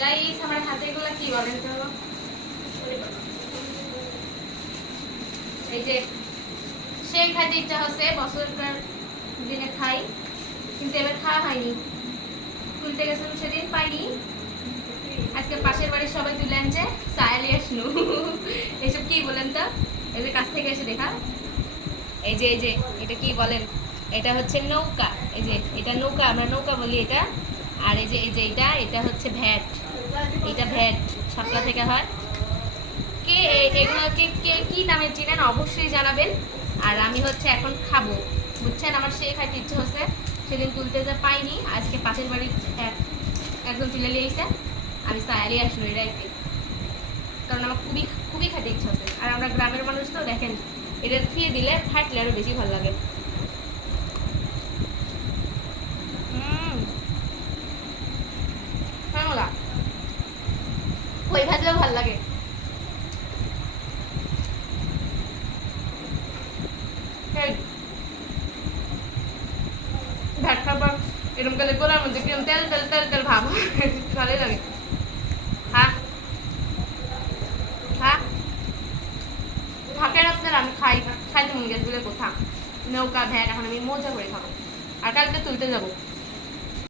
Guys আমার হাতে এগুলো কি বলেন তো? এই যে সেই খাইতে ইচ্ছা হচ্ছে, বছরকার দিনে খাই, কিন্তু এবার খাওয়া হয়নি। তুলতে গেছিলাম সেদিন পাইনি, আজকে পাশের বাড়ির সবাই তুলে আনছে, সায়ালি আসনু। এসব কি বলেন তো? এই যে কাছ থেকে এসে দেখা, এই যে এটা কি বলেন? এটা হচ্ছে নৌকা। এই যে এটা নৌকা, আমরা নৌকা বলি এটা। আর এই যে এটা হচ্ছে ভ্যাট। এটা ভ্যাট শাপলা থেকে হয়। কে এগুলোকে কে কি নামে চিনেন অবশ্যই জানাবেন। আর আমি হচ্ছে এখন খাবো, বুঝছেন? আমার সে খাইতে ইচ্ছে হচ্ছে, সেদিন তুলতে যে পাইনি, আজকে পাশের বাড়ির একদম তুলে নিয়েছে, আমি সায়ালি আসলো এর রাইতে, কারণ আমার খুবই খুবই খাইতে ইচ্ছে হচ্ছে। আর আমরা গ্রামের মানুষ তো, দেখেন এটা খেয়ে দিলে ফাটলে আরো বেশি ভালো লাগে। ওই ভাজলেও ভালো লাগে। ভাত খাবার এরকম গেলে গোলার মধ্যে কিরকম তেল তেল তেল তেল ভাব, ভালোই লাগে। হ্যাঁ হ্যাঁ, থাকেন আপনার, আমি খাইতে মন গেছে বলে কোথা। নৌকা ভ্যাট এখন আমি মজা করে খাবো, আর কালকে তুলতে যাবো।